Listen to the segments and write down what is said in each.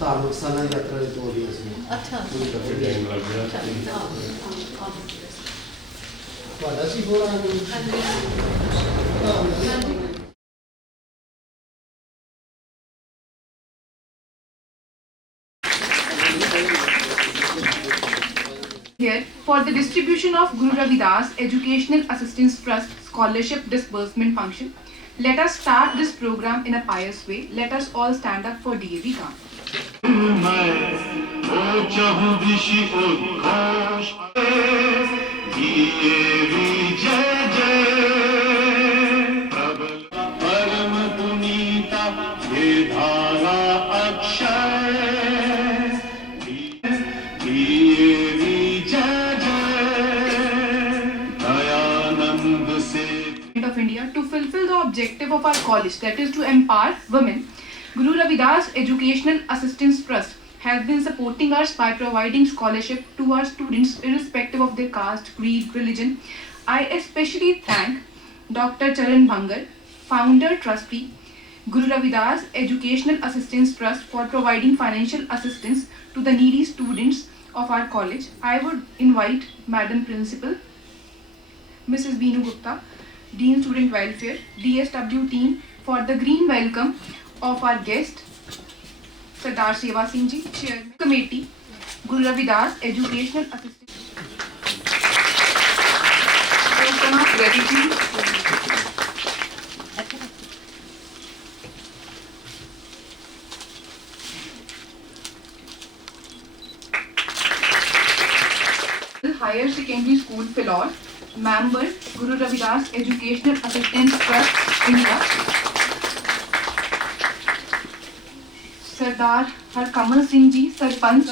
ਧਾਰਮਿਕ ਸਥਾਨਾਂ ਦੀ ਯਾਤਰਾ ਦੇ ਤੌਰ ਦੀ ਅਸੀਂ ਅੱਛਾ ਤੁਹਾਡਾ ਸੀ ਹੋਰ Here, for the distribution of Guru Ravidas Educational Assistance Trust Scholarship Disbursement Function, let us start this program in a pious way. Let us all stand up for DAV Gam. Of India to fulfill the objective of our college, that is to empower women, Guru Ravidas Educational Assistance Trust has been supporting us by providing scholarship to our students irrespective of their caste, creed, religion. I especially thank Dr. Charan Bhangar, founder trustee, Guru Ravidas Educational Assistance Trust, for providing financial assistance to the needy students of our college. I would invite Madam Principal, Mrs. Beenu Gupta, Dean Student Welfare, DSW team, for the green welcome of our guest, Sardar Seva Singh Ji, Chairman Committee, Guru Ravidas Educational Assistance. Token of gratitude. Higher Secondary School, Philor, member, Guru Ravidas Educational Assistance Trust, India. Sardar Harkamal Singh Ji, Sarpanch,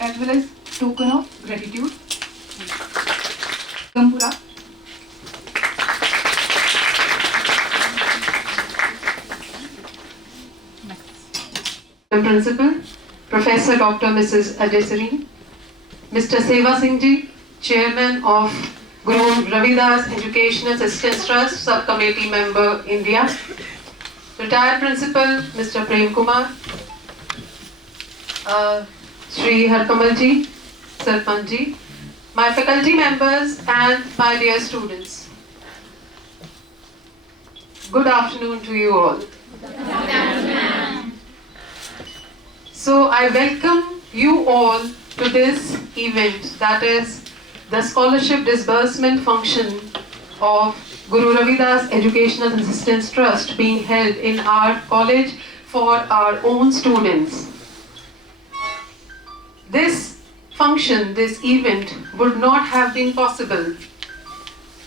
as well as token of gratitude. Gampura. Principal, Professor Dr. Mrs. Ajay, Mr. Seva Singh Ji, Chairman of Guru Ravidas Educational Assistance Trust, Subcommittee Member, India. Retired Principal, Mr. Prem Kumar, Shri Harkamal Ji, Sarpanch Ji, my faculty members and my dear students. Good afternoon to you all. So I welcome you all to this event, that is the scholarship disbursement function of Guru Ravidas Educational Assistance Trust being held in our college for our own students. This function, this event would not have been possible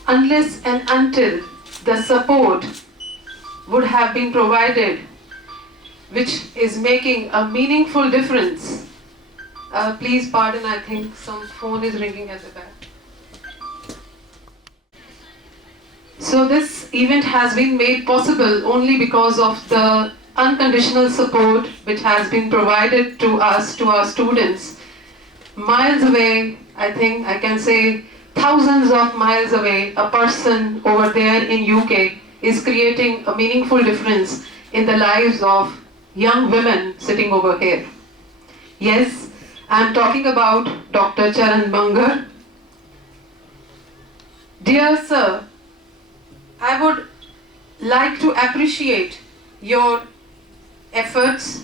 unless and until the support would have been provided, which is making a meaningful difference. Please pardon, I think some phone is ringing at the back. So this event has been made possible only because of the unconditional support which has been provided to us, to our students. Miles away, I think I can say thousands of miles away, a person over there in UK is creating a meaningful difference in the lives of young women sitting over here. Yes, I'm talking about Dr. Charan Bhangar. Dear sir, I would like to appreciate your efforts,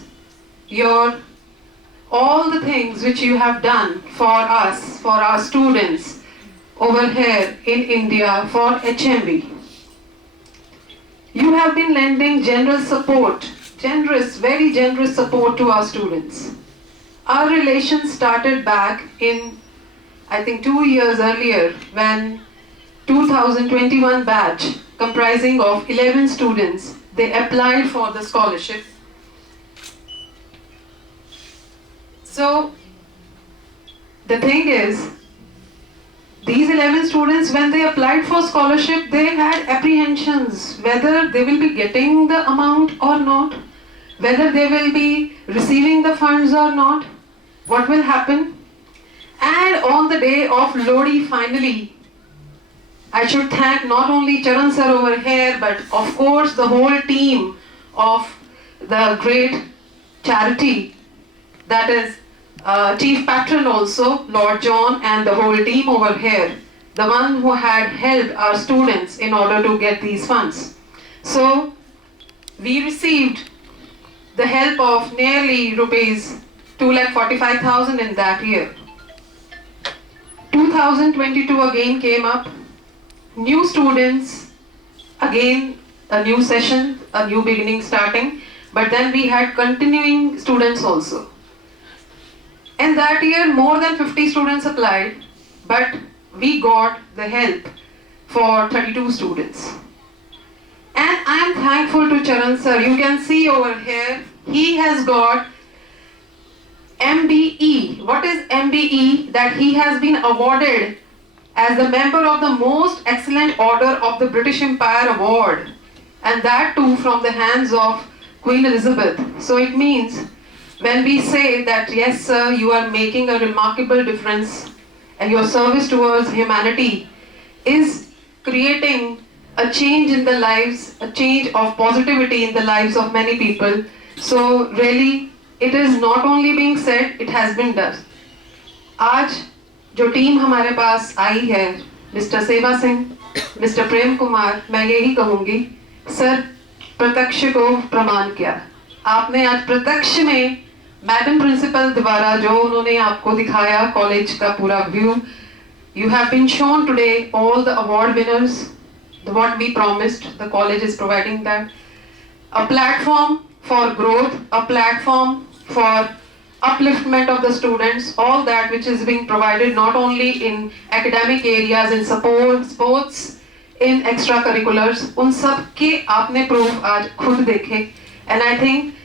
all the things which you have done for us, for our students over here in India, for HMV. You have been lending generous support, very generous support to our students. Our relations started back in, I think 2 years earlier, when 2021 batch comprising of 11 students, they applied for the scholarship. So the thing is, these 11 students, when they applied for scholarship, they had apprehensions whether they will be getting the amount or not, whether they will be receiving the funds or not, what will happen. And on the day of Lodi, finally, I should thank not only Charan sir over here, but of course the whole team of the great charity, that is Chief Patron also, Lord John, and the whole team over here, the one who had helped our students in order to get these funds. So we received the help of nearly rupees 2,45,000 in that year. 2022 again came up, new students, again a new session, a new beginning starting, but then we had continuing students also. In that year, more than 50 students applied, but we got the help for 32 students. And I am thankful to Charan sir. You can see over here, he has got MBE. What is MBE? That he has been awarded as the member of the Most Excellent Order of the British Empire Award, and that too from the hands of Queen Elizabeth. So it means when we say that yes sir, you are making a remarkable difference and your service towards humanity is creating a change in the lives, a change of positivity in the lives of many people. So really it is not only being said, it has been done. आज जो टीम हमारे पास आई है, मिस्टर सेवा सिंह, मिस्टर प्रेम कुमार, मैं यही कहूँगी सर, प्रत्यक्ष को प्रमाण किया आपने। आज प्रत्यक्ष में मैडम प्रिंसिपल द्वारा जो उन्होंने आपको दिखाया कॉलेज का पूरा view, you have been shown today all the award winners, what we promised, the college is providing that. A platform for growth, a platform for upliftment of the students, all that which is being provided not only in academic areas, in support, sports, in extracurriculars, उन सब के आपने proof आज खुद देखे. And I think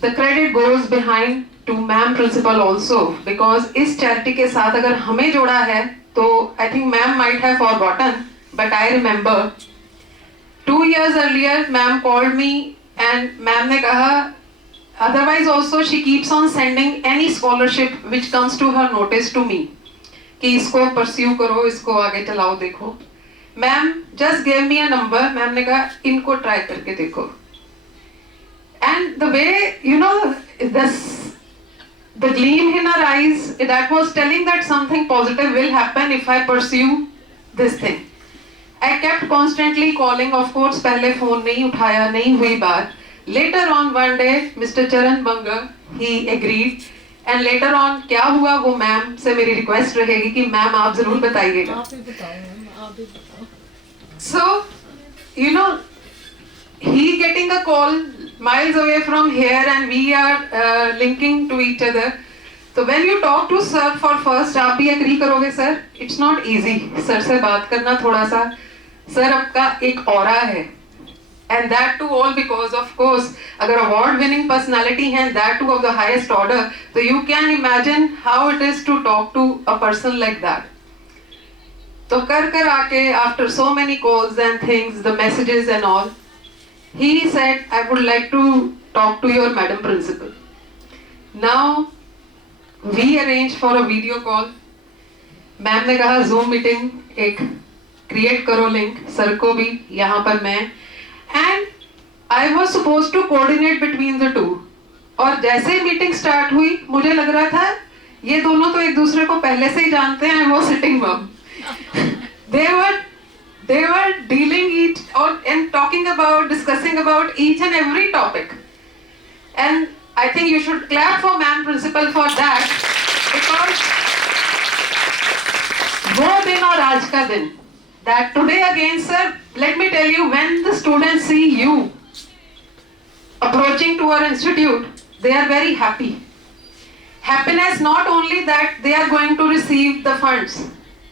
the credit goes behind to ma'am principal also, because इस charity के साथ अगर हमें जोड़ा है तो I think ma'am might have forgotten, but I remember 2 years earlier ma'am called me and ma'am ने कहा, otherwise also she keeps on sending any scholarship which comes to her notice to me कि इसको pursue करो, इसको आगे चलाओ देखो. Ma'am just gave me a number, ma'am ने कहा इनको try करके देखो. And the way, you know, the gleam in her eyes, that was telling that something positive will happen if I pursue this thing. I kept constantly calling, of course, पहले phone नहीं उठाया, नहीं हुई बात. Later on one day, Mr. Charan Banga, he agreed. And later on, क्या हुआ वो मैम से मेरी request रहेगी कि मैम आप जरूर बताइएगा. So, you know, he getting a call miles away from here and we are linking to each other. So when you talk to sir for first, आप भी agree करोगे sir? It's not easy. Sir से बात करना थोड़ा सा, sir आपका एक aura है. And that too all because of course, अगर award winning personality है, that too of the highest order, so you can imagine how it is to talk to a person like that. तो कर आके after so many calls and things, the messages and all, he said, I would like to talk to your madam principal. Now we arranged for a video call. Ma'am ने कहा Zoom meeting एक create करो link, sir को भी यहाँ पर मैं, and I was supposed to coordinate between the two. और जैसे मीटिंग स्टार्ट हुई मुझे लग रहा था ये दोनों तो एक दूसरे को पहले से ही जानते हैं. वो सिटिंग मम, they were dealing each and talking about, discussing about each and every topic. And I think you should clap for ma'am principal for that, because वो दिन और आज का दिन, that today again sir, let me tell you, when the students see you approaching to our institute, they are very happy. Happiness not only that they are going to receive the funds,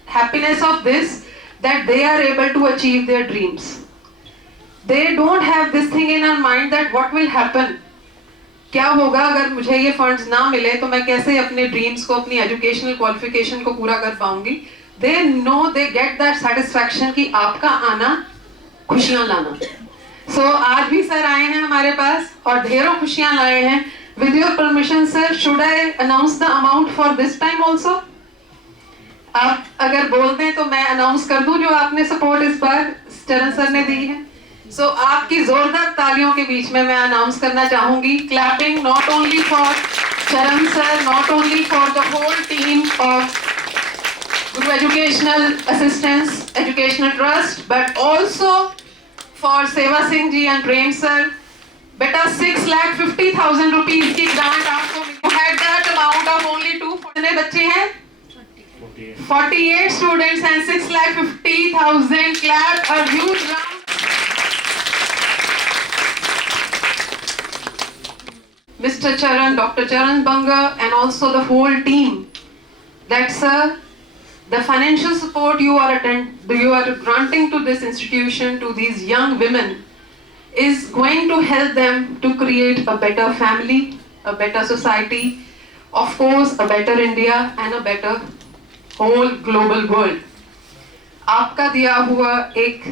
happiness of this that they are able to achieve their dreams. They don't have this thing in our mind that what will happen, क्या होगा अगर मुझे ये funds ना मिले तो मैं कैसे अपने dreams को, अपनी educational qualification को पूरा कर पाऊंगी. They know, they get that satisfaction कि आपका आना खुशियाँ लाना. So आज भी सर आए हैं हमारे पास और ढेरों खुशियाँ लाए हैं. With your permission sir, should I announce the amount for this time also? आप अगर बोल दें तो मैं अनाउंस कर दूं जो आपने सपोर्ट इस बार चरण सर ने दी है. सो आपकी जोरदार तालियों के बीच में मैं अनाउंस करना चाहूंगी, clapping not only for Charan sir, not only for the whole team of Guru Educational Assistance Educational Trust, but also for Seva Singh ji and Prem sir. बेटा 6,50,000 रुपीज की ग्रांट आपको had that amount of only 2. कितने बच्चे हैं? 48 students and 6,50,000. Clap a huge round. Mr. Charan, Dr. Charan Banga, and also the whole team. That's the financial support you are granting to this institution, to these young women, is going to help them to create a better family, a better society, of course a better India and a better whole global world. आपका दिया हुआ एक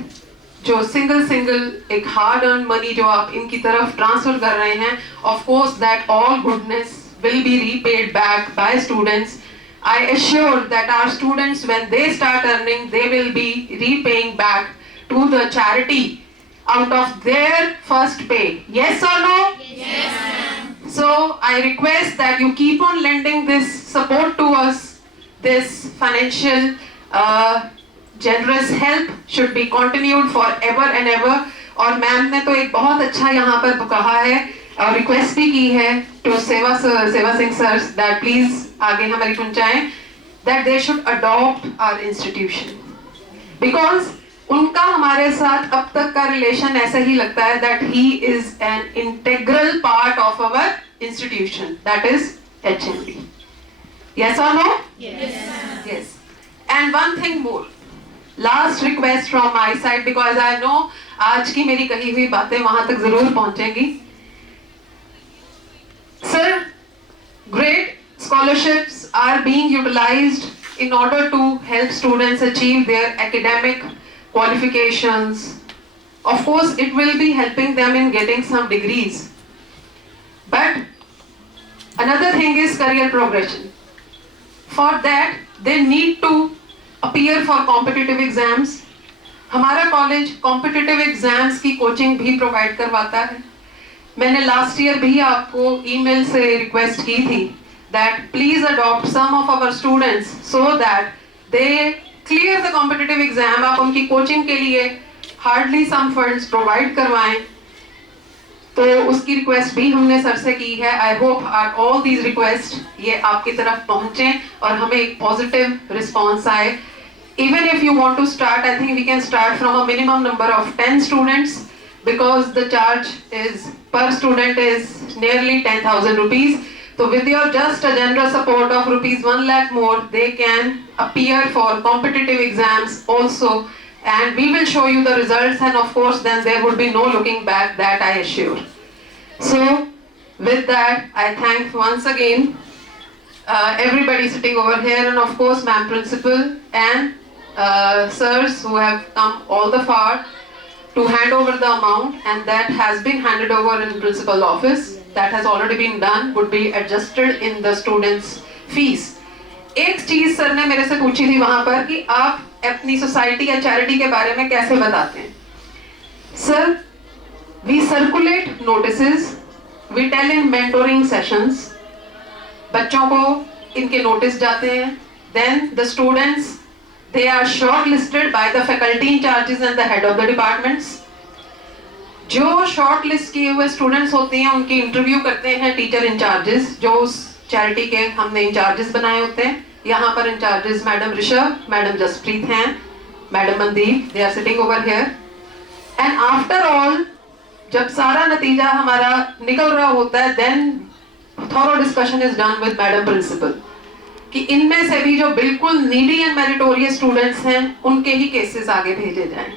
जो सिंगल एक hard earn money जो आप इनकी तरफ ट्रांसफर कर रहे हैं, of course that all goodness will be repaid back by students. I assure that our students, when they start earning, they will be repaying back to the charity out of their first pay. Yes or no? Yes, ma'am. So I request that you keep on lending this support to us. This financial generous help should be continued forever and ever. और मैम ने तो एक बहुत अच्छा यहाँ पर कहा है और रिक्वेस्ट भी की है टू सेवा सिंह सर दैट प्लीज आगे हमारी पहुंचाएं that they should adopt our institution, because उनका हमारे साथ अब तक का रिलेशन ऐसा ही लगता है that he is an integral part of our institution, that is HMD. Yes or no? Yes. Yes. And one thing more, last request from my side, because I know आज की मेरी कही हुई बातें वहां तक जरूर पहुंचेंगी. Sir, great scholarships are being utilized in order to help students achieve their academic qualifications. Of course, it will be helping them in getting some degrees. But another thing is career progression. For that, they need to appear for competitive exams. हमारा college competitive exams की कोचिंग भी प्रोवाइड करवाता है. मैंने last year भी आपको ईमेल से request की थी that please adopt some of our students so that they clear the competitive exam. आप उनकी कोचिंग के लिए हार्डली सम फंड्स प्रोवाइड करवाएं. तो उसकी रिक्वेस्ट भी हमने सर से की है. I hope are all these request ये आपकी तरफ पहुंचे और हमें एक पॉजिटिव रिस्पॉन्स आए. Even if you want to start, I think we can start from a minimum number of 10 students, because the charge is per student is nearly 10,000 rupees. So with your just a generous support of rupees 1 lakh more, they can appear for competitive exams also, and we will show you the results, and of course then there would be no looking back, that I assure. So with that, I thank once again everybody sitting over here, and of course ma'am principal and sirs who have come all the far to hand over the amount, and that has been handed over in principal office. That has already been done, would be adjusted in the students fees. एक चीज सर ने मेरे से पूछी थी वहां पर कि आप अपनी सोसाइटी या चैरिटी के बारे में कैसे बताते हैं. Sir, we circulate notices, we tell in mentoring sessions. बच्चों को इनके नोटिस जाते हैं. Then the students, they are shortlisted by the faculty in charges and the head of the departments. जो shortlist किए हुए students होते हैं उनकी इंटरव्यू करते हैं टीचर इंचार्जेस, जो उस चैरिटी के हमने इंचार्जेस बनाए होते हैं. यहाँ पर incharges madam Rishabh, madam Jaspreet हैं, madam Mandeep, they are sitting over here. And after all, जब सारा नतीजा हमारा निकल रहा होता है, then thorough discussion is done with madam principal कि इनमें से भी जो बिल्कुल नीडी एंड मेरिटोरियस स्टूडेंट्स हैं उनके ही केसेस आगे भेजे जाएं.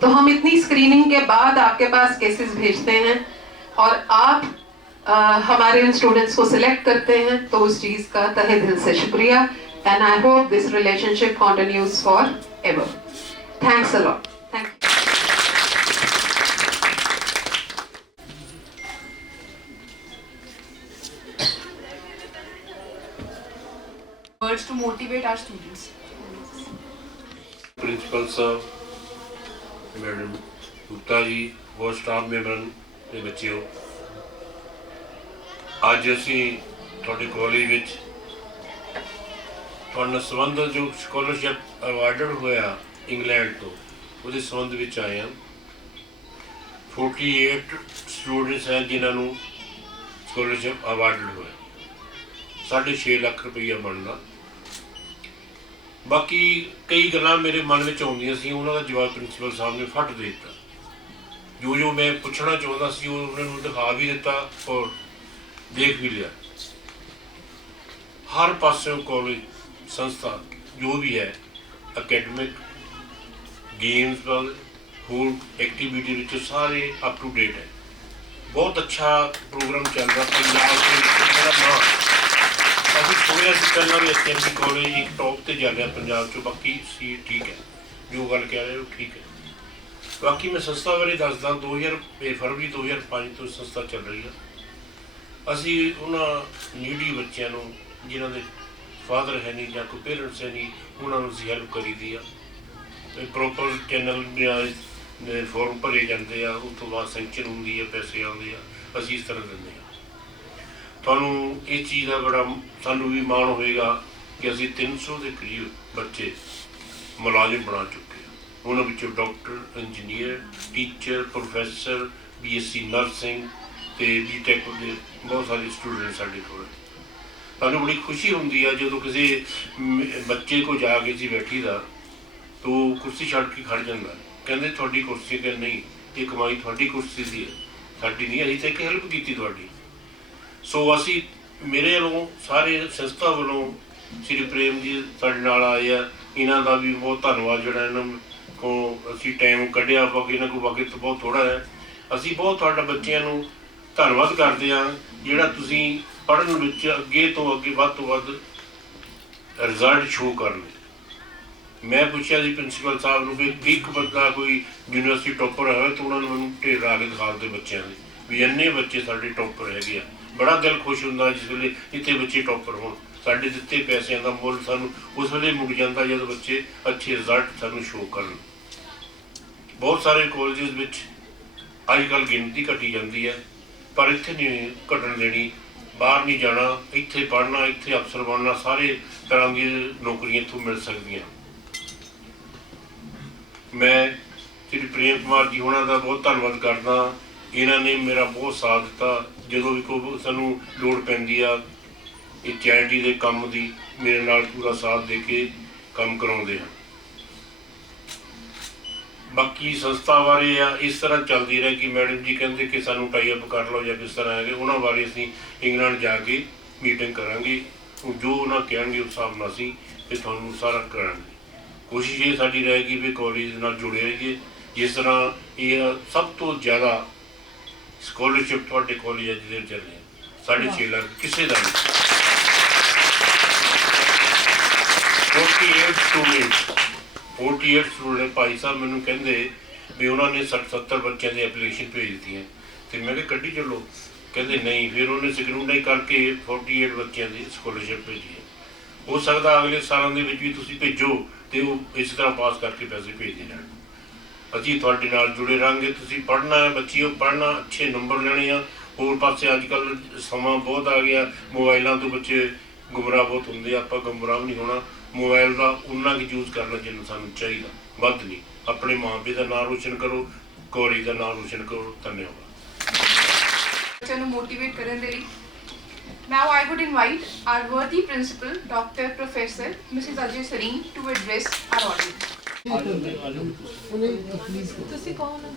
तो हम इतनी स्क्रीनिंग के बाद आपके पास केसेस भेजते हैं और आप हमारे उन स्टूडेंट्स को सिलेक्ट करते हैं, तो उस चीज का तहे दिल से शुक्रिया. And I hope this relationship continues for ever. Thanks a lot. Thank you. Words to motivate our students. Principal sir, Madam Gupta ਜੀ ਹੋਰ ਸਟਾਫ ਮੈਂਬਰਾਂ ਦੇ ਬੱਚਿਓ, ਅੱਜ ਅਸੀਂ ਤੁਹਾਡੇ ਕਾਲਜ ਵਿੱਚ ਤੁਹਾਡੇ ਸੰਬੰਧ ਜੋ ਸਕਾਲਰਸ਼ਿਪ ਅਵਾਰਡਡ ਹੋਇਆ ਇੰਗਲੈਂਡ ਤੋਂ, ਉਹਦੇ ਸੰਬੰਧ ਵਿੱਚ ਆਏ ਹਾਂ। 48 ਸਟੂਡੈਂਟਸ ਹੈ ਜਿਨ੍ਹਾਂ ਨੂੰ ਸਕਾਲਰਸ਼ਿਪ ਅਵਾਰਡਡ ਹੋਇਆ, 6.5 ਲੱਖ ਰੁਪਈਆ ਬਣਦਾ। ਬਾਕੀ ਕਈ ਗੱਲਾਂ ਮੇਰੇ ਮਨ ਵਿੱਚ ਆਉਂਦੀਆਂ ਸੀ, ਉਹਨਾਂ ਦਾ ਜਵਾਬ ਪ੍ਰਿੰਸੀਪਲ ਸਾਹਿਬ ਨੇ ਫੱਟ ਦੇ ਦਿੱਤਾ। ਜੋ ਮੈਂ ਪੁੱਛਣਾ ਚਾਹੁੰਦਾ ਸੀ ਉਹ ਉਹਨਾਂ ਨੂੰ ਦਿਖਾ ਵੀ ਦਿੱਤਾ ਔਰ ਦੇਖ ਵੀ ਲਿਆ। ਹਰ ਪਾਸਿਓਂ ਕਾਲਜ ਸੰਸਥਾ ਜੋ ਵੀ ਹੈ, ਅਕੈਡਮਿਕ ਗੇਮਸ ਵੱਲ ਹੋਰ ਐਕਟੀਵਿਟੀ ਵਿੱਚ ਸਾਰੇ ਅਪ ਟੂ ਡੇਟ ਹੈ। ਬਹੁਤ ਅੱਛਾ ਪ੍ਰੋਗਰਾਮ ਚੱਲ ਰਿਹਾ ਪੰਜਾਬ ਦੇ ਵਿੱਚ। ਮੇਰਾ ਨਾਂ ਅਸੀਂ ਸੁਣਿਆ ਸੀ ਪਹਿਲਾਂ ਵੀ SMC ਕਾਲਜ ਇੱਕ ਟੌਪ 'ਤੇ ਜਾ ਰਿਹਾ ਪੰਜਾਬ 'ਚੋਂ, ਬਾਕੀ ਸੀ ਠੀਕ ਹੈ, ਜੋ ਗੱਲ ਕਹਿ ਰਹੇ ਉਹ ਠੀਕ ਹੈ। ਬਾਕੀ ਮੈਂ ਸੰਸਥਾ ਬਾਰੇ ਦੱਸਦਾ। ਫਰਵਰੀ 2005 ਤੋਂ ਸੰਸਥਾ ਚੱਲ ਰਹੀ ਹੈ। ਅਸੀਂ ਉਹਨਾਂ ਨੀਡੀ ਬੱਚਿਆਂ ਨੂੰ ਜਿਨ੍ਹਾਂ ਦੇ ਫਾਦਰ ਹੈ ਨਹੀਂ ਜਾਂ ਕੋਈ ਪੇਰੈਂਟਸ ਹੈ ਨਹੀਂ, ਉਹਨਾਂ ਨੂੰ ਅਸੀਂ ਹੈਲਪ ਕਰੀਦੀ ਆ। ਪ੍ਰੋਪਰ ਚੈਨਲ ਫੋਰਮ ਭਰੇ ਜਾਂਦੇ ਆ, ਉਸ ਤੋਂ ਬਾਅਦ ਸੈਂਕਸ਼ਨ ਹੁੰਦੀ ਹੈ, ਪੈਸੇ ਆਉਂਦੇ ਆ, ਅਸੀਂ ਇਸ ਤਰ੍ਹਾਂ ਦਿੰਦੇ ਹਾਂ। ਤੁਹਾਨੂੰ ਇਸ ਚੀਜ਼ ਦਾ ਬੜਾ ਸਾਨੂੰ ਵੀ ਮਾਣ ਹੋਏਗਾ ਕਿ ਅਸੀਂ 300 ਦੇ ਕਰੀਬ ਬੱਚੇ ਮੁਲਾਜ਼ਮ ਬਣਾ ਚੁੱਕੇ ਹਾਂ। ਉਹਨਾਂ ਵਿੱਚੋਂ doctor, engineer, teacher, professor, BSc nursing ਅਤੇ BTech ਦੇ ਬਹੁਤ ਸਾਰੇ ਸਟੂਡੈਂਟ ਸਾਡੇ ਕੋਲ। ਸਾਨੂੰ ਬੜੀ ਖੁਸ਼ੀ ਹੁੰਦੀ ਆ ਜਦੋਂ ਕਿਸੇ ਬੱਚੇ ਕੋਲ ਜਾ ਕੇ ਅਸੀਂ ਬੈਠੀ ਦਾ ਤਾਂ ਉਹ ਕੁਰਸੀ ਛੱਡ ਕੇ ਖੜ੍ਹ ਜਾਂਦਾ, ਕਹਿੰਦੇ ਤੁਹਾਡੀ ਕੁਰਸੀ ਕਿ ਨਹੀਂ, ਇਹ ਕਮਾਈ ਤੁਹਾਡੀ ਕੁਰਸੀ ਦੀ ਹੈ, ਸਾਡੀ ਨਹੀਂ, ਅਸੀਂ ਤਾਂ ਇੱਕ ਹੈਲਪ ਕੀਤੀ ਤੁਹਾਡੀ। ਸੋ ਅਸੀਂ ਮੇਰੇ ਵੱਲੋਂ ਸਾਰੇ ਸੰਸਥਾ ਵੱਲੋਂ ਸ਼੍ਰੀ ਪ੍ਰੇਮ ਜੀ ਸਾਡੇ ਨਾਲ ਆਏ ਆ, ਇਹਨਾਂ ਦਾ ਵੀ ਬਹੁਤ ਧੰਨਵਾਦ ਜਿਹੜਾ ਇਹਨਾਂ ਕੋਲ ਅਸੀਂ ਟਾਈਮ ਕੱਢਿਆ। ਬਾਕੀ ਇਹਨਾਂ ਕੋਲ ਵਕਤ ਬਹੁਤ ਥੋੜ੍ਹਾ ਹੈ। ਅਸੀਂ ਬਹੁਤ ਤੁਹਾਡਾ ਬੱਚਿਆਂ ਨੂੰ ਧੰਨਵਾਦ ਕਰਦੇ ਹਾਂ ਜਿਹੜਾ ਤੁਸੀਂ ਪੜ੍ਹਨ ਵਿੱਚ ਅੱਗੇ ਤੋਂ ਅੱਗੇ ਵੱਧ ਤੋਂ ਵੱਧ ਰਿਜ਼ਲਟ ਸ਼ੋਅ ਕਰ ਲਏ। ਮੈਂ ਪੁੱਛਿਆ ਸੀ ਪ੍ਰਿੰਸੀਪਲ ਸਾਹਿਬ ਨੂੰ ਵੀ ਇੱਕ ਬੰਦਾ ਕੋਈ ਯੂਨੀਵਰਸਿਟੀ ਟੋਪਰ ਹੋਵੇ ਤਾਂ ਉਹਨਾਂ ਨੂੰ ਮੈਨੂੰ ਢੇਰ ਲਾ ਕੇ ਦਿਖਾ ਦਿੰਦੇ ਬੱਚਿਆਂ ਦੇ ਵੀ ਇੰਨੇ ਬੱਚੇ ਸਾਡੇ ਟੋਪਰ ਹੈਗੇ ਆ। ਬੜਾ ਦਿਲ ਖੁਸ਼ ਹੁੰਦਾ ਜਿਸ ਵੇਲੇ ਇੱਥੇ ਬੱਚੇ ਟੋਪਰ ਹੋਣ। ਸਾਡੇ ਦਿੱਤੇ ਪੈਸਿਆਂ ਦਾ ਮੁੱਲ ਸਾਨੂੰ ਉਸ ਵੇਲੇ ਮੁੜ ਜਾਂਦਾ ਜਦੋਂ ਬੱਚੇ ਅੱਛੇ ਰਿਜ਼ਲਟ ਸਾਨੂੰ ਸ਼ੋਅ ਕਰਨ। ਬਹੁਤ ਸਾਰੇ ਕਾਲਜਿਸ ਵਿੱਚ ਅੱਜ ਕੱਲ੍ਹ ਗਿਣਤੀ ਘਟੀ ਜਾਂਦੀ ਹੈ, ਪਰ ਇੱਥੇ ਨਹੀਂ ਘਟਣ ਦੇਣੀ। ਬਾਹਰ ਨਹੀਂ ਜਾਣਾ, ਇੱਥੇ ਪੜ੍ਹਨਾ, ਇੱਥੇ ਅਫਸਰ ਬਣਨਾ, ਸਾਰੇ ਤਰ੍ਹਾਂ ਦੀਆਂ ਨੌਕਰੀਆਂ ਇੱਥੋਂ ਮਿਲ ਸਕਦੀਆਂ। ਮੈਂ ਸ਼੍ਰੀ ਪ੍ਰੇਮ ਕੁਮਾਰ ਜੀ ਹੋਣਾ ਦਾ ਬਹੁਤ ਧੰਨਵਾਦ ਕਰਦਾ। ਇਹਨਾਂ ਨੇ ਮੇਰਾ ਬਹੁਤ ਸਾਥ ਦਿੱਤਾ ਜਦੋਂ ਵੀ ਕੋਈ ਸਾਨੂੰ ਲੋੜ ਪੈਂਦੀ ਆ। ਇਹ ਚੈਰਿਟੀ ਦੇ ਕੰਮ ਦੀ ਮੇਰੇ ਨਾਲ ਪੂਰਾ ਸਾਥ ਦੇ ਕੇ ਕੰਮ ਕਰਾਉਂਦੇ ਹਨ। ਬਾਕੀ ਸੰਸਥਾ ਬਾਰੇ ਆ ਇਸ ਤਰ੍ਹਾਂ ਚੱਲਦੀ ਰਹੇ ਕਿ ਮੈਡਮ ਜੀ ਕਹਿੰਦੇ ਕਿ ਸਾਨੂੰ ਟਾਈ ਅਪ ਕਰ ਲਓ ਜਾਂ ਕਿਸ ਤਰ੍ਹਾਂ ਹੈਗੇ, ਉਹਨਾਂ ਬਾਰੇ ਅਸੀਂ ਇੰਗਲੈਂਡ ਜਾ ਕੇ ਮੀਟਿੰਗ ਕਰਾਂਗੇ। ਜੋ ਉਹਨਾਂ ਕਹਿਣਗੇ ਉਸ ਹਿਸਾਬ ਨਾਲ ਅਸੀਂ ਤੇ ਤੁਹਾਨੂੰ ਸਾਰਾ ਕਰਾਂਗੇ। ਕੋਸ਼ਿਸ਼ ਇਹ ਸਾਡੀ ਰਹੇਗੀ ਵੀ ਕਾਲਜ ਨਾਲ ਜੁੜੇ ਰਹੀਏ। ਜਿਸ ਤਰ੍ਹਾਂ ਇਹ ਸਭ ਤੋਂ ਜ਼ਿਆਦਾ ਸਕਾਲਰਸ਼ਿਪ ਤੁਹਾਡੇ ਕਾਲਜ ਅੱਜ ਦੇ ਚੱਲ ਰਹੇ 6.5 ਲੱਖ ਕਿਸੇ ਦਾ ਨਹੀਂ। 48 ਸਟੂਡੈਂਟ ਭਾਈ ਸਾਹਿਬ ਮੈਨੂੰ ਕਹਿੰਦੇ ਵੀ ਉਹਨਾਂ ਨੇ 60-70 ਬੱਚਿਆਂ ਦੀ ਐਪਲੀਕੇਸ਼ਨ ਭੇਜ ਦਿੱਤੀਆਂ ਅਤੇ ਮੈਂ ਕਿਹਾ ਕੱਢੀ ਚੱਲੋ, ਕਹਿੰਦੇ ਨਹੀਂ। ਫਿਰ ਉਹਨੇ ਸਕਰੂਟਾਈਜ਼ ਕਰਕੇ 48 ਬੱਚਿਆਂ ਦੀ ਸਕਾਲਰਸ਼ਿਪ ਭੇਜੀ ਹੈ। ਹੋ ਸਕਦਾ ਅਗਲੇ ਸਾਲਾਂ ਦੇ ਵਿੱਚ ਵੀ ਤੁਸੀਂ ਭੇਜੋ ਅਤੇ ਉਹ ਇਸ ਤਰ੍ਹਾਂ ਪਾਸ ਕਰਕੇ ਪੈਸੇ ਭੇਜਦੇ ਜਾਣ। ਅਸੀਂ ਤੁਹਾਡੇ ਨਾਲ ਜੁੜੇ ਰਹਾਂਗੇ। ਤੁਸੀਂ ਪੜ੍ਹਨਾ ਹੈ ਬੱਚਿਓ, ਪੜ੍ਹਨਾ, ਅੱਛੇ ਨੰਬਰ ਲੈਣੇ ਆ। ਹੋਰ ਪਾਸੇ ਅੱਜ ਕੱਲ੍ਹ ਸਮਾਂ ਬਹੁਤ ਆ ਗਿਆ, ਮੋਬਾਈਲਾਂ ਤੋਂ ਬੱਚੇ ਗੁੰਮਰਾਹ ਬਹੁਤ ਹੁੰਦੇ ਆ। ਆਪਾਂ ਗੁੰਮਰਾਹ ਨਹੀਂ ਹੋਣਾ। ਮੋਬਾਈਲ ਦਾ ਉਨਾ ਕੁ ਯੂਜ਼ ਕਰਨਾ ਜਿੰਨਾ ਸਾਨੂੰ ਚਾਹੀਦਾ, ਵੱਧ ਨਹੀਂ। ਆਪਣੇ ਮਾਂ ਪਿਓ ਦਾ ਨਾਮ ਰੋਸ਼ਨ ਕਰੋ, ਕਾਲਜ ਦਾ ਨਾਮ ਰੋਸ਼ਨ ਕਰੋ। ਧੰਨਵਾਦ। ਬੱਚਿਆਂ ਨੂੰ ਮੋਟੀਵੇਟ ਕਰਨ ਦੇ ਲਈ now I would invite our worthy principal, Dr. Professor Mrs. Ajay Sareen, to address our audience. ਤੁਸੀਂ ਕੌਣ ਹੋ?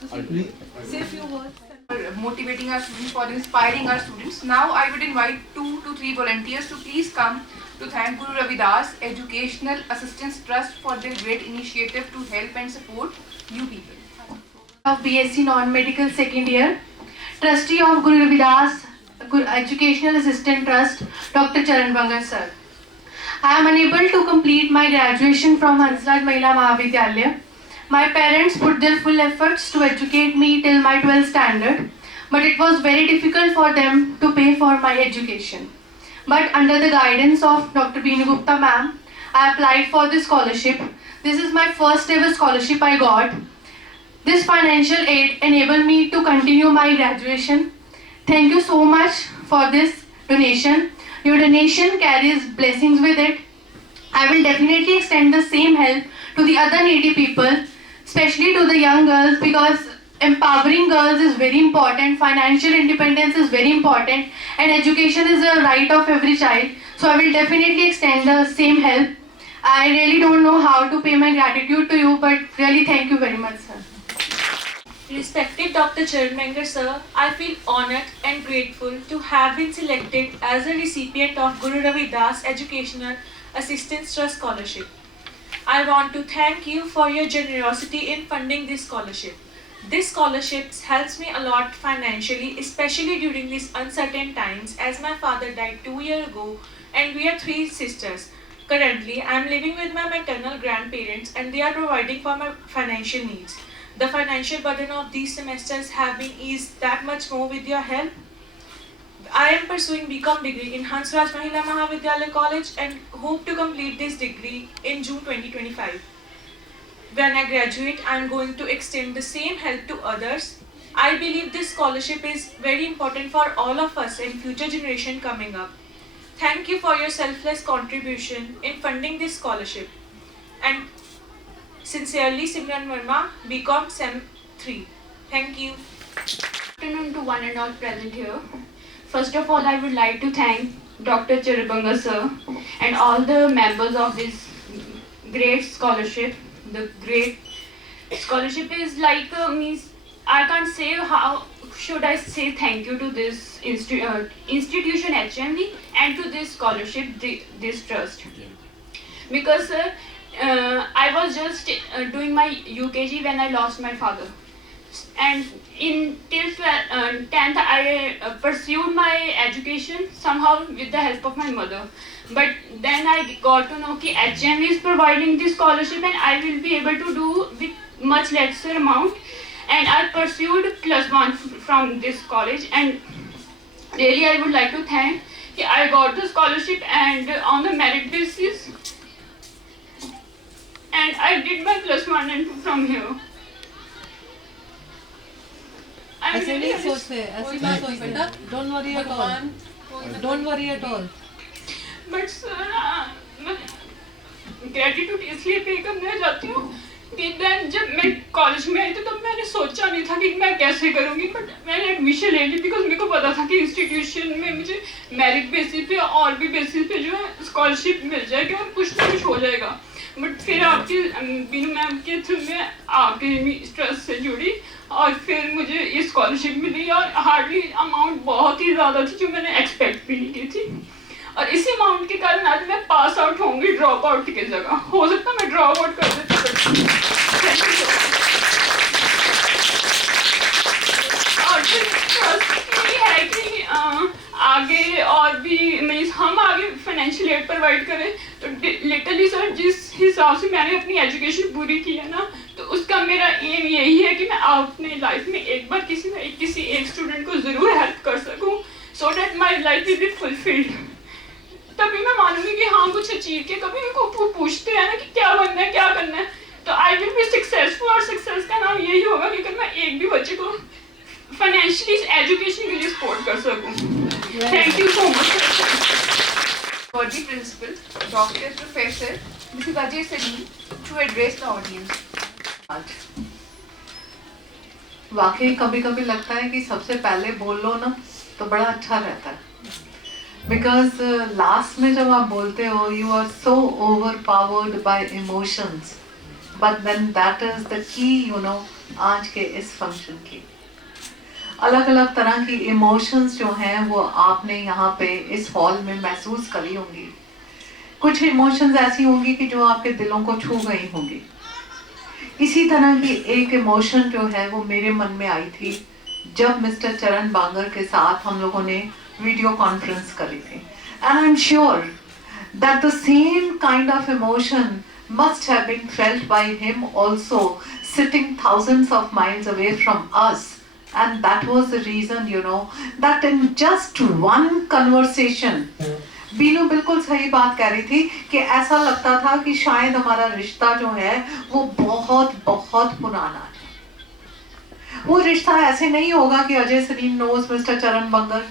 ਤੁਸੀਂ say a few words. For motivating our students, for inspiring our students. Now I would invite 2 to 3 volunteers to please come to thank Guru Ravidas Educational Assistance Trust for their great initiative to help and support you people. Of BSc Non-Medical second year, Trustee of Guru Ravidas Educational Assistance Trust, Dr. Charan Bangar sir. I am unable to complete my graduation from Hansraj Mahila Mahavidyalaya. My parents put their full efforts to educate me till my 12th standard, but it was very difficult for them to pay for my education. But under the guidance of Dr. Beenu Gupta ma'am, I applied for this scholarship. This is my first ever scholarship I got. This financial aid enabled me to continue my graduation. Thank you so much for this donation. Your donation carries blessings with it. I will definitely extend the same help to the other needy people, especially to the young girls, because empowering girls is very important, financial independence is very important, and education is a right of every child. So I will definitely extend the same help. I really don't know how to pay my gratitude to you, but really thank you very much, sir. Respected Dr. Charan Bangar sir, I feel honored and grateful to have been selected as a recipient of Guru Ravidas Educational Assistance Trust Scholarship. I want to thank you for your generosity in funding this scholarship. This scholarship helps me a lot financially, especially during these uncertain times, as my father died 2 years ago and we are 3 sisters. Currently, I am living with my maternal grandparents and they are providing for my financial needs. The financial burden of these semesters have been eased that much more with your help. I am pursuing BCom degree in Hansraj Mahila Mahavidyalaya College and hope to complete this degree in June 2025. When I graduate, I am going to extend the same help to others. I believe this scholarship is very important for all of us and future generation coming up. Thank you for your selfless contribution in funding this scholarship. And sincerely, Simran Verma, BCom Sem 3. Thank you. Good afternoon to one and all present here. First of all, I would like to thank Dr. Charan Bangar sir and all the members of this great scholarship. The great scholarship is like means I can't say how should I say thank you to this institution HMV and to this scholarship, this trust. Because I was just doing my UKG when I lost my father, and in till 10th I pursued my education somehow with the help of my mother. But then I got to know that HMV is providing this scholarship and I will be able to do with much lesser amount, and I pursued +1 from this college. And really I would like to thank that I got the scholarship and on the merit basis, and I did my +1 and 2 from here. I'm ऐसे really नहीं सोचते, ऐसी बात होई बेटा, don't worry at all, don't worry at all. But sir मैं ग्रेटिट्यूड इसलिए पे करना चाहती हूँ कि देन जब मैं कॉलेज में आई तो तब मैंने सोचा नहीं था कि मैं कैसे करूँगी, बट मैंने एडमिशन ले ली बिकॉज मेरे को पता था कि इंस्टीट्यूशन में मुझे मेरिट बेसिस पे और भी बेसिस पे जो है स्कॉलरशिप मिल जाएगी और कुछ ना कुछ हो जाएगा. बट फिर आपके बीनू मैम के थ्रू में आपके ट्रस्ट से जुड़ी और फिर मुझे ये स्कॉलरशिप मिली और हार्डली अमाउंट बहुत ही ज़्यादा थी जो मैंने एक्सपेक्ट भी नहीं की थी. और इसी अमाउंट के कारण आज मैं पास आउट होंगी ड्रॉप आउट की जगह. हो सकता मैं ड्रॉप आउट कर देती. और फिर ट्रस्ट ये है कि आगे और भी मीन्स हम आगे फाइनेंशियल एड प्रोवाइड करें. तो लिटरली सर जिस हिसाब से मैंने अपनी एजुकेशन पूरी की है ना, तो उसका मेरा एम यही है कि मैं अपने लाइफ में एक बार किसी एक स्टूडेंट को ज़रूर हेल्प कर सकूं, so that my life will be fulfilled. तभी मैं मानूंगी कि हाँ कुछ अचीव किया. कभी मेरे को पूछते हैं ना कि क्या बनना है क्या करना है, तो आई विल बी सक्सेसफुल. और सक्सेस का नाम यही होगा कि अगर मैं एक भी बच्चे को फाइनेंशियली एजुकेशन के लिए सपोर्ट कर सकूं. Thank you so much. Body principal, Dr. Professor Mrs. Ajay Salim to address the audience. वाकई कभी कभी लगता है कि सबसे पहले बोल लो ना तो बड़ा अच्छा रहता है. बिकॉज लास्ट में जब आप बोलते हो you are so over powered by emotions, but then that is the key you know आज के इस फंक्शन की. अलग अलग तरह की इमोशंस जो हैं वो आपने यहाँ पे इस हॉल में महसूस करी होंगी. कुछ इमोशंस ऐसी होंगी कि जो आपके दिलों को छू गई होंगी. इसी तरह की एक इमोशन जो है वो मेरे मन में आई थी जब मिस्टर चरण बांगर के साथ हम लोगों ने वीडियो कॉन्फ्रेंस करी थी. And I am sure that the same kind of emotion must have been felt by him also, sitting thousands of miles away from us. And that was the reason, you know, that in just one conversation, Binu बिल्कुल सही बात कह रही थी कि ऐसा लगता था कि शायद हमारा रिश्ता जो है वो बहुत बहुत पुराना है. वो रिश्ता ऐसे नहीं होगा कि अजय सरीन नोज मिस्टर चरण बंगर।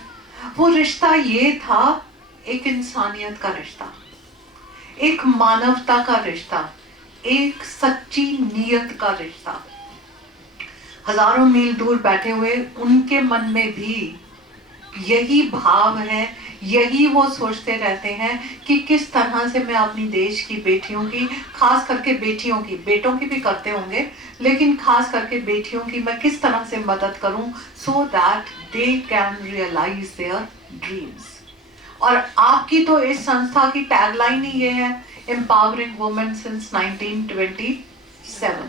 वो रिश्ता ये था एक इंसानियत का रिश्ता, एक मानवता का रिश्ता, एक सच्ची नीयत का रिश्ता। हजारों मील दूर बैठे हुए उनके मन में भी यही भाव है, यही वो सोचते रहते हैं कि किस तरह से मैं अपनी देश की बेटियों की, खास करके बेटियों की, बेटों की भी करते होंगे लेकिन खास करके बेटियों की मैं किस तरह से मदद करूं so that they can realise their dreams. और आपकी तो इस संस्था की टैगलाइन ही ये है, एम्पावरिंग वुमेन सिंस 1927,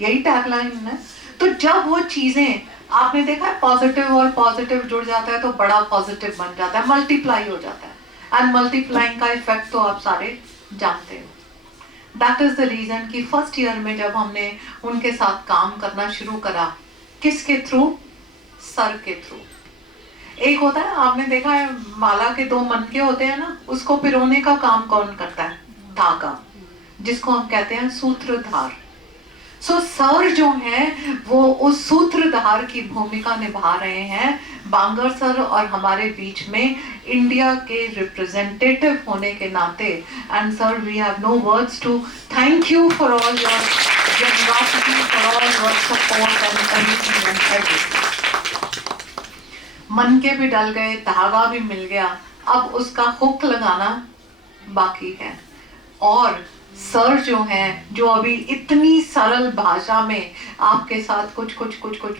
यही टैगलाइन है। तो जब वो चीजें आपने देखा है पॉजिटिव और पॉजिटिव जुड़ जाता है तो बड़ा पॉजिटिव बन जाता है, मल्टीप्लाई हो जाता है। एंड मल्टीप्लाइंग का इफेक्ट तो आप सारे जानते हो। दैट इज द रीजन कि फर्स्ट ईयर में जब हमने उनके साथ काम करना शुरू करा, किसके थ्रू? सर के थ्रू। एक होता है, आपने देखा है माला के दो मनके होते हैं ना, उसको पिरोने का काम कौन करता है? धागा, जिसको हम कहते हैं सूत्रधार। सो सर जो है वो उस सूत्रधार की भूमिका निभा रहे हैं। बांगर सर और हमारे बीच में इंडिया के रिप्रेजेंटेटिव होने के नाते, and sir we have no words to thank you for all your generosity, for all your support and everything and everything. मन के भी डल गए, धागा भी मिल गया, अब उसका हुक लगाना बाकी है। और सर जो हैं, जो अभी इतनी सरल भाषा में आपके साथ कुछ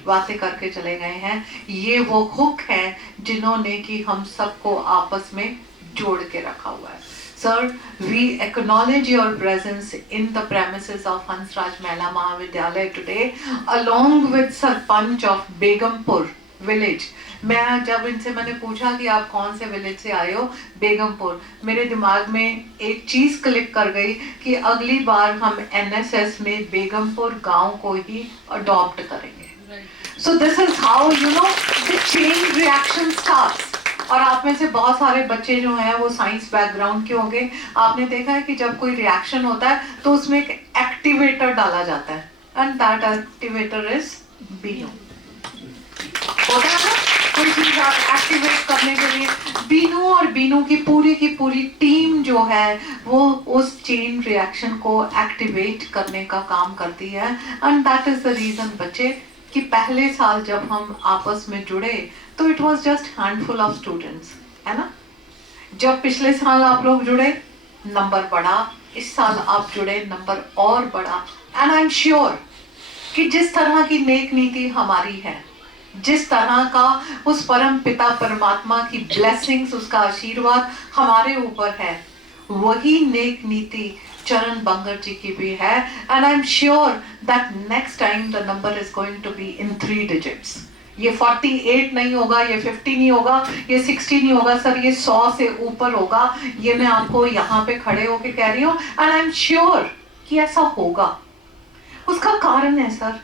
बातें करके चले गए हैं, ये वो हुक है जिन्होंने कि हम सबको आपस में जोड़ के रखा हुआ है। Sir, we acknowledge your presence in the premises of Hansraj Mahila Mahavidyalaya today, along with Sarpanch of Begumpur village. मैं जब इनसे मैंने पूछा कि आप कौन से विलेज से आए हो, बेगमपुर, मेरे दिमाग में एक चीज क्लिक कर गई कि अगली बार हम एनएसएस में बेगमपुर गांव को ही अडॉप्ट करेंगे। So this is how you know the chain reaction starts. और आप में से बहुत सारे बच्चे जो हैं वो साइंस बैकग्राउंड के होंगे। आपने देखा है कि जब कोई रिएक्शन होता है तो उसमें एक एक्टिवेटर डाला जाता है, and that activator is Binu. होता है ना, कोई चीज एक्टिवेट करने के लिए बीनू और बीनू की पूरी टीम जो है वो उस चेन रिएक्शन को एक्टिवेट करने का काम करती है। And that is the reason बच्चे कि पहले साल जब हम आपस में जुड़े तो it was just handful of students, है ना। जब पिछले साल आप लोग जुड़े नंबर बढ़ा, इस साल आप जुड़े नंबर और बढ़ा। एंड आई एम श्योर कि जिस तरह की नेक नीति हमारी है, जिस तरह का उस परम पिता परमात्मा की ब्लेसिंग्स, उसका आशीर्वाद हमारे ऊपर है, वही नेक नीति चरण बंगर जी की भी है। And I am sure that next time the number is going to be in 3 digits. ये 48 नहीं होगा, ये 50 नहीं होगा, ये 60 नहीं होगा सर, ये 100 से ऊपर होगा। ये मैं आपको यहाँ पे खड़े होके कह रही हूँ, एंड आई एम श्योर कि ऐसा होगा। उसका कारण है सर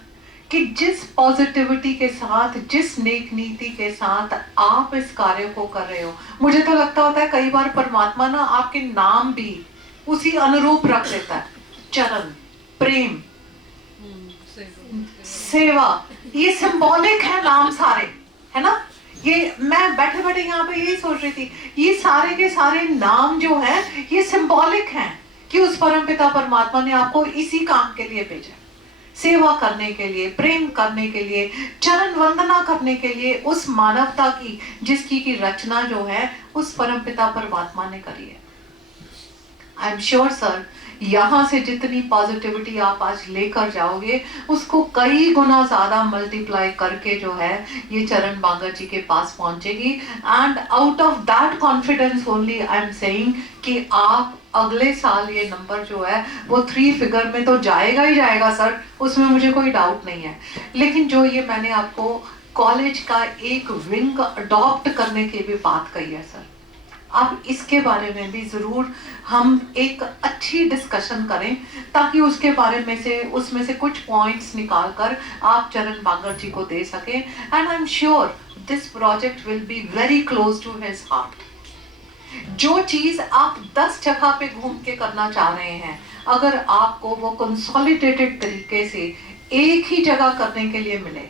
कि जिस पॉजिटिविटी के साथ, जिस नेक नीति के साथ आप इस कार्य को कर रहे हो, मुझे तो लगता होता है कई बार परमात्मा ना आपके नाम भी उसी अनुरूप रख देता है। चरण, प्रेम, सेवा, ये सिंबॉलिक है नाम सारे, है ना। ये मैं बैठे बैठे यहाँ पे यही सोच रही थी, ये सारे के सारे नाम जो हैं ये सिंबॉलिक हैं कि उस परम पिता परमात्मा ने आपको इसी काम के लिए भेजा, सेवा करने के लिए, प्रेम करने के लिए, चरण वंदना करने के लिए, उस मानवता की जिसकी की रचना जो है उस परम पिता परमात्मा ने करी है। आई एम श्योर सर, यहाँ से जितनी पॉजिटिविटी आप आज लेकर जाओगे उसको कई गुना ज्यादा मल्टीप्लाई करके जो है ये चरण बांगर जी के पास पहुंचेगी। And out of that confidence only I am saying कि आप अगले साल ये नंबर जो है वो 3 फिगर में तो जाएगा ही जाएगा सर, उसमें मुझे कोई डाउट नहीं है। लेकिन जो ये मैंने आपको कॉलेज का एक विंग अडॉप्ट करने की भी बात कही है सर, आप इसके बारे में भी जरूर हम एक अच्छी डिस्कशन करें ताकि उसके बारे में से, उसमें से कुछ पॉइंट्स निकाल कर आप चरण बांगर जी को दे सकें। And I am sure this project will be very close to his heart. जो चीज आप 10 जगह पे घूम के करना चाह रहे हैं, अगर आपको वो कंसोलिडेटेड तरीके से एक ही जगह करने के लिए मिले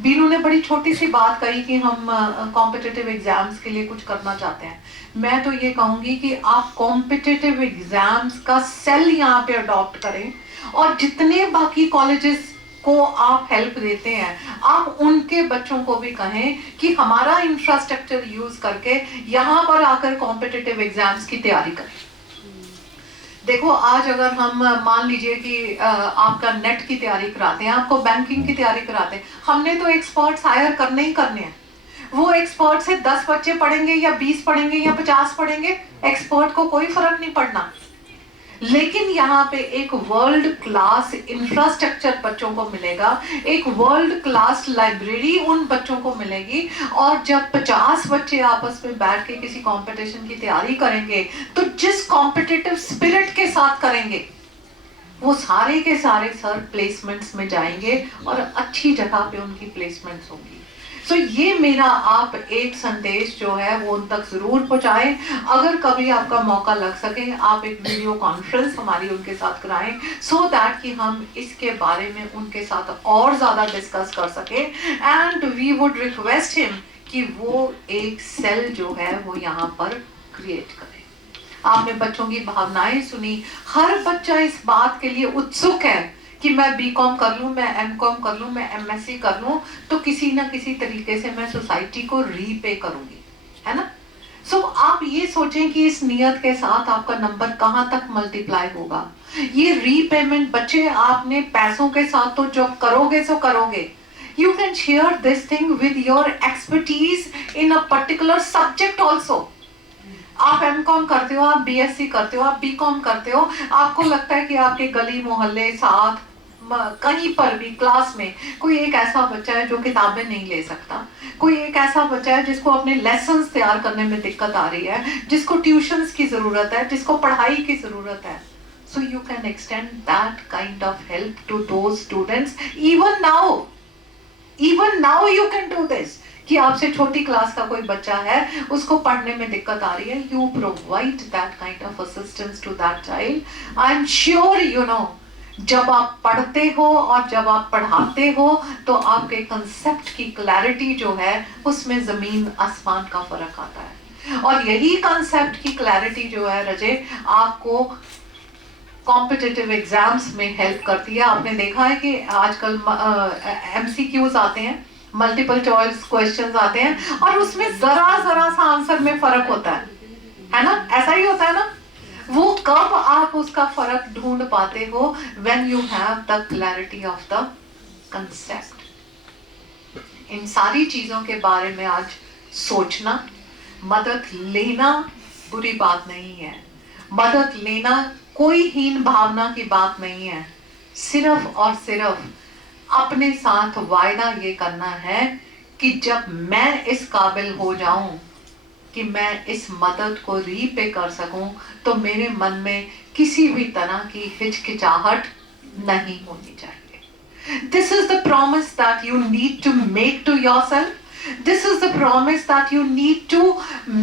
बीनू ने बड़ी छोटी सी बात कही कि हम कॉम्पिटिटिव एग्जाम्स के लिए कुछ करना चाहते हैं। मैं तो ये कहूँगी कि आप कॉम्पिटिटिव एग्जाम्स का सेल यहाँ पे अडॉप्ट करें, और जितने बाकी कॉलेजेस को आप हेल्प देते हैं, आप उनके बच्चों को भी कहें कि हमारा इंफ्रास्ट्रक्चर यूज करके यहाँ पर आकर कॉम्पिटिटिव एग्जाम्स की तैयारी करें। देखो, आज अगर हम मान लीजिए कि आपका नेट की तैयारी कराते हैं, आपको बैंकिंग की तैयारी कराते हैं, हमने तो एक्सपर्ट्स हायर करने ही करने हैं। वो एक्सपर्ट से 10 बच्चे पढ़ेंगे या 20 पढ़ेंगे या 50 पढ़ेंगे, एक्सपर्ट को कोई फर्क नहीं पड़ना। लेकिन यहाँ पे एक वर्ल्ड क्लास इंफ्रास्ट्रक्चर बच्चों को मिलेगा, एक वर्ल्ड क्लास लाइब्रेरी उन बच्चों को मिलेगी, और जब 50 बच्चे आपस में बैठ के किसी कंपटीशन की तैयारी करेंगे तो जिस कॉम्पिटिटिव स्पिरिट के साथ करेंगे, वो सारे के सारे सर प्लेसमेंट्स में जाएंगे और अच्छी जगह पे उनकी प्लेसमेंट्स होंगी। सो ये मेरा आप एक संदेश जो है वो उन तक जरूर पहुंचाएं। अगर कभी आपका मौका लग सके, आप एक वीडियो कॉन्फ्रेंस हमारी उनके साथ कराएं, सो दैट कि हम इसके बारे में उनके साथ और ज्यादा डिस्कस कर सके। And we would request him कि वो एक सेल जो है वो यहाँ पर क्रिएट करे। आपने बच्चों की भावनाएं सुनी, हर बच्चा इस बात के लिए उत्सुक है कि मैं B.Com कर लूँ, मैं M.Com कर लूँ, मैं MSc कर लूँ, तो किसी ना किसी तरीके से मैं सोसाइटी को रीपे करूंगी, है ना। सो आप ये सोचें कि इस नियत के साथ आपका नंबर कहाँ तक मल्टीप्लाई होगा। ये रीपेमेंट बच्चे आपने पैसों के साथ तो जब करोगे सो करोगे, you can share this thing with your expertise in a particular subject also. आप M.Com करते हो, आप BSc करते हो, आप B.Com करते हो, आपको लगता है कि आपके गली मोहल्ले साथ कहीं पर भी क्लास में कोई एक ऐसा बच्चा है जो किताबें नहीं ले सकता, कोई एक ऐसा बच्चा है जिसको अपने लेसन्स तैयार करने में दिक्कत आ रही है, जिसको ट्यूशंस की जरूरत है, जिसको पढ़ाई की जरूरत है। So you can extend that kind of help to those students even now you can do this. कि आपसे छोटी क्लास का कोई बच्चा है, उसको पढ़ने में दिक्कत आ रही है, you provide that kind of assistance to that child. I am sure you know, जब आप पढ़ते हो और जब आप पढ़ाते हो तो आपके कंसेप्ट की क्लैरिटी जो है उसमें जमीन आसमान का फर्क आता है। और यही कंसेप्ट की क्लैरिटी जो है रजे आपको कॉम्पिटिटिव एग्जाम्स में हेल्प करती है। आपने देखा है कि आजकल MCQs आते हैं, मल्टीपल चॉइस क्वेश्चंस आते हैं, और उसमें जरा सा आंसर में फर्क होता है ना, ऐसा ही होता है ना। वो कब आप उसका फर्क ढूंढ पाते हो, when you have the clarity of the concept. इन सारी चीजों के बारे में आज सोचना, मदद लेना बुरी बात नहीं है, मदद लेना कोई हीन भावना की बात नहीं है। सिर्फ और सिर्फ अपने साथ वायदा ये करना है कि जब मैं इस काबिल हो जाऊं कि मैं इस मदद को रीपे कर सकूं, तो मेरे मन में किसी भी तरह की हिचकिचाहट नहीं होनी चाहिए। This is the promise that you need to make to yourself. This is the promise that you need to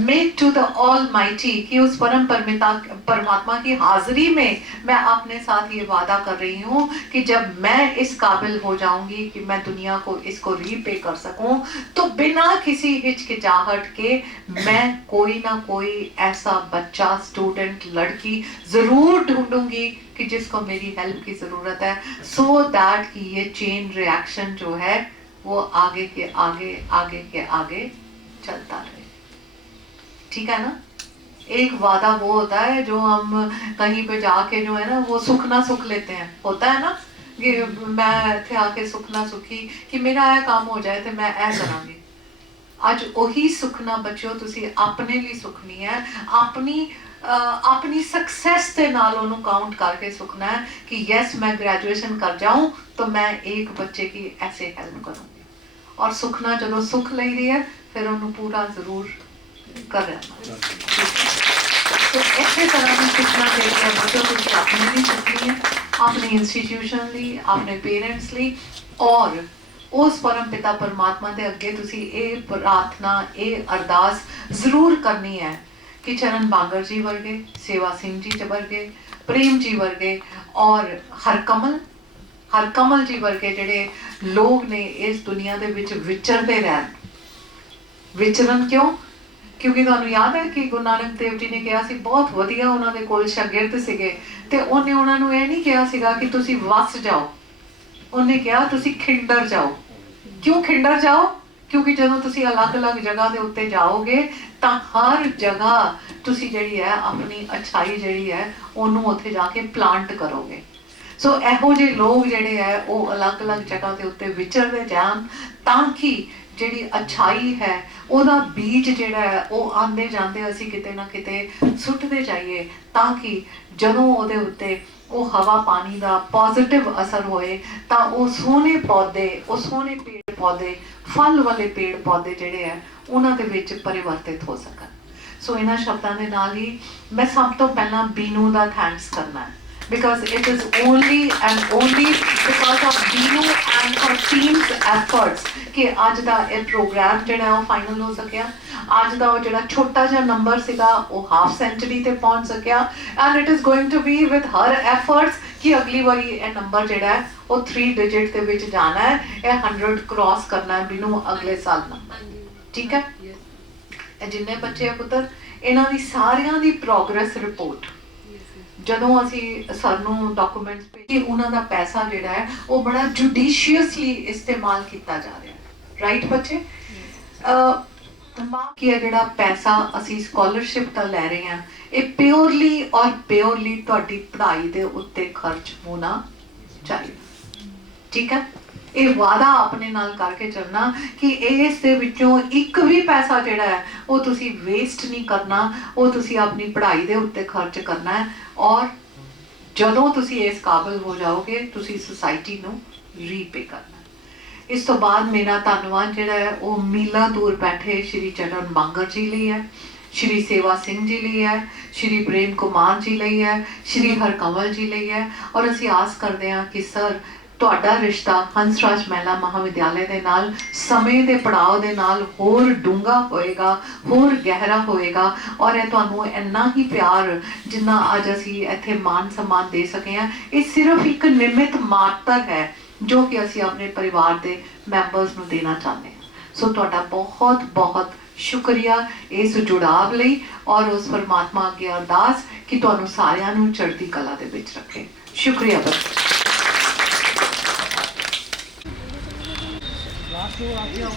make to the Almighty, कि उस परम परमात्मा की हाजिरी में मैं अपने साथ ये वादा कर रही हूँ कि जब मैं इस काबिल हो जाऊंगी कि मैं दुनिया को इसको रीपे कर सकूं, तो बिना किसी हिचकिचाहट के मैं कोई ना कोई ऐसा बच्चा, स्टूडेंट, लड़की जरूर ढूंढूंगी कि जिसको मेरी हेल्प की जरूरत है, सो दैट कि ये चेन रिएक्शन जो है वो आगे के आगे चलता रहे। ठीक है ना। एक वादा वो होता है जो हम कहीं पे जाके जो है ना वो सुख ना सुख लेते हैं, होता है ना कि मैं इत्थे आके सुख ना सुखी कि मेरा यह काम हो जाए तो मैं ऐ करांगी। ਅੱਜ ਉਹੀ ਸੁਖਨਾ ਬੱਚਿਓ ਤੁਸੀਂ ਆਪਣੇ ਲਈ ਸੁਖਨੀ ਹੈ, अपनी सक्सेस के नाल उन्होंने काउंट करके सुखना है कि यस मैं ग्रेजुएशन कर जाऊं तो मैं एक बच्चे की ऐसे हेल्प करूंगी। और सुखना जो सुख ले रही है फिर उन्होंने पूरा जरूर कर रहना। तो इस तरह की सुखना देखिए बच्चों तुम अपने लिए सुखनी है, अपने इंस्टीट्यूशन ली, अपने पेरेंट्स ली, और उस परम पिता परमात्मा के अगे तुसी ये प्रार्थना, ये अरदास जरूर करनी है कि चरण बांगर जी वर्गे, सेवा सिंह जी वर्गे, प्रेम जी वर्गे और हरकमल हरकमल जी वर्गे जिहड़े लोग ने इस दुनिया दे विच विचरदे रहन। विचरन क्यों? क्योंकि तुहानूं याद है कि गुरु नानक देव जी ने कहा सी बहुत वधिया उन्हां दे कोल शागिर्द सीगे ते उन्हें उन्हां नूं इह नहीं कहा सीगा कि तुसीं वस जाओ, उन्हें कहा तुसीं खिंडर जाओ। क्यों खिंडर जाओ? क्योंकि जदों तुसीं अलग-अलग जगह दे उत्ते जाओगे तां हर जगह तुसीं जिहड़ी है अपनी अच्छाई जिहड़ी है उहनूं उत्थे जाके प्लांट करोगे। सो इहो ਜਿਹੇ लोग जिहड़े है वो अलग-अलग जगह दे उत्ते विचरदे जाण तां कि ਜਿਹੜੀ अच्छाई है ਉਹਦਾ बीज ਜਿਹੜਾ है ਉਹ ਆਂਦੇ ਜਾਂਦੇ ਅਸੀਂ ਕਿਤੇ ਨਾ ਕਿਤੇ ਸੁੱਟਦੇ ਜਾਈਏ ਤਾਂ ਕਿ ਜਦੋਂ ਉਹਦੇ ਉੱਤੇ ਉਹ ਹਵਾ ਪਾਣੀ ਦਾ ਪੋਜ਼ਿਟਿਵ ਅਸਰ ਹੋਏ ਤਾਂ ਉਹ ਸੋਹਣੇ ਪੌਦੇ, ਉਹ ਸੋਹਣੇ ਪੇੜ ਪੌਦੇ, ਫਲ ਵਾਲੇ ਪੇੜ ਪੌਦੇ ਜਿਹੜੇ ਹੈ ਉਹਨਾਂ ਦੇ ਵਿੱਚ ਪਰਿਵਰਤਿਤ ਹੋ ਸਕਣ। ਸੋ ਇਹਨਾਂ ਸ਼ਬਦਾਂ ਦੇ ਨਾਲ ਹੀ ਮੈਂ ਸਭ ਤੋਂ ਪਹਿਲਾਂ ਬੀਨੂ ਦਾ ਥੈਂਕਸ ਕਰਨਾ ਹੈ because it is only and only because of Binu and her team's efforts कि आज दा ये प्रोग्राम जिहड़ा है वो फाइनल हो सकिया। आज दा वो जिहड़ा छोटा जिहा नंबर सीगा वो हाफ सेंचुरी ते पहुंच सकिया and it is going to be with her efforts कि अगली बारी ये नंबर जिहड़ा है वो 3 डिजिट दे विच जाना है, ये 100 क्रॉस करना है बिनू अगले साल नंबर। ठीक है? ये जिन्ने बच्चे पुत्तर इन्हां दी सारियां दी प्रोग्रेस रिपोर्ट ਜਦੋਂ ਅਸੀਂ ਸਾਨੂੰ ਡਾਕੂਮੈਂਟਸ ਭੇਜੀ ਉਹਨਾਂ ਦਾ ਪੈਸਾ ਜਿਹੜਾ ਹੈ ਉਹ ਬੜਾ ਜੁਡੀਸ਼ੀਅਸਲੀ ਇਸਤੇਮਾਲ ਕੀਤਾ ਜਾ ਰਿਹਾ ਹੈ। ਰਾਈਟ ਬੱਚੇ? ਤਮਾਮ ਕੀ ਹੈ ਜਿਹੜਾ ਪੈਸਾ ਅਸੀਂ ਸਕਾਲਰਸ਼ਿਪ ਦਾ ਲੈ ਰਹੇ ਹਾਂ ਇਹ ਪਿਓਰਲੀ ਔਰ ਪਿਓਰਲੀ ਤੁਹਾਡੀ ਪੜ੍ਹਾਈ ਦੇ ਉੱਤੇ ਖਰਚ ਹੋਣਾ ਚਾਹੀਦਾ। ਠੀਕ ਹੈ? ਇਹ ਵਾਅਦਾ ਆਪਣੇ ਨਾਲ ਕਰਕੇ ਚੱਲਣਾ ਕਿ ਇਸ ਦੇ ਵਿੱਚੋਂ ਇੱਕ ਵੀ ਪੈਸਾ ਜਿਹੜਾ ਹੈ ਉਹ ਤੁਸੀਂ ਵੇਸਟ ਨਹੀਂ ਕਰਨਾ, ਉਹ ਤੁਸੀਂ ਆਪਣੀ ਪੜ੍ਹਾਈ ਦੇ ਉੱਤੇ ਖਰਚ ਕਰਨਾ ਹੈ ਔਰ ਜਦੋਂ ਤੁਸੀਂ ਇਸ ਕਾਬਿਲ ਹੋ ਜਾਓਗੇ ਤੁਸੀਂ ਸੁਸਾਇਟੀ ਨੂੰ ਰੀਪੇ ਕਰਨਾ। ਇਸ ਤੋਂ ਬਾਅਦ ਮੇਰਾ ਧੰਨਵਾਦ ਜਿਹੜਾ ਹੈ ਉਹ ਮੀਲਾਂ ਦੂਰ ਬੈਠੇ ਸ਼੍ਰੀ ਚਰਨ ਬਾਂਗਰ ਜੀ ਲਈ ਹੈ, ਸ਼੍ਰੀ ਸੇਵਾ ਸਿੰਘ ਜੀ ਲਈ ਹੈ, ਸ਼੍ਰੀ ਪ੍ਰੇਮ ਕੁਮਾਰ ਜੀ ਲਈ ਹੈ, ਸ਼੍ਰੀ ਹਰਕਮਲ ਜੀ ਲਈ ਹੈ ਔਰ ਅਸੀਂ ਆਸ ਕਰਦੇ ਹਾਂ ਕਿ ਸਰ ਤੁਹਾਡਾ ਰਿਸ਼ਤਾ ਹੰਸਰਾਜ ਮਹਿਲਾ ਮਹਾਵਿਦਿਆਲਿਆ ਦੇ ਨਾਲ ਸਮੇਂ ਦੇ ਪੜਾਅ ਦੇ ਨਾਲ ਹੋਰ ਡੂੰਘਾ ਹੋਏਗਾ, ਹੋਰ ਗਹਿਰਾ ਹੋਏਗਾ ਔਰ ਇਹ ਤੁਹਾਨੂੰ ਇੰਨਾ ਹੀ ਪਿਆਰ ਜਿੰਨਾ ਅੱਜ ਅਸੀਂ ਇੱਥੇ ਮਾਨ ਸਨਮਾਨ ਦੇ ਸਕੇ ਹਾਂ ਇਹ ਸਿਰਫ ਇੱਕ ਨਿਮਿਤ ਮਾਤਰ ਹੈ ਜੋ ਕਿ ਅਸੀਂ ਆਪਣੇ ਪਰਿਵਾਰ ਦੇ ਮੈਂਬਰਸ ਨੂੰ ਦੇਣਾ ਚਾਹੁੰਦੇ ਹਾਂ। ਸੋ ਤੁਹਾਡਾ ਬਹੁਤ ਬਹੁਤ ਸ਼ੁਕਰੀਆ ਇਸ ਜੁੜਾਵ ਲਈ ਔਰ ਉਸ ਪਰਮਾਤਮਾ ਅੱਗੇ ਅਰਦਾਸ ਕਿ ਤੁਹਾਨੂੰ ਸਾਰਿਆਂ ਨੂੰ ਚੜ੍ਹਦੀ ਕਲਾ ਦੇ ਵਿੱਚ ਰੱਖੇ। ਸ਼ੁਕਰੀਆ ਬੱਚੇ। लास्ट में आके आओ।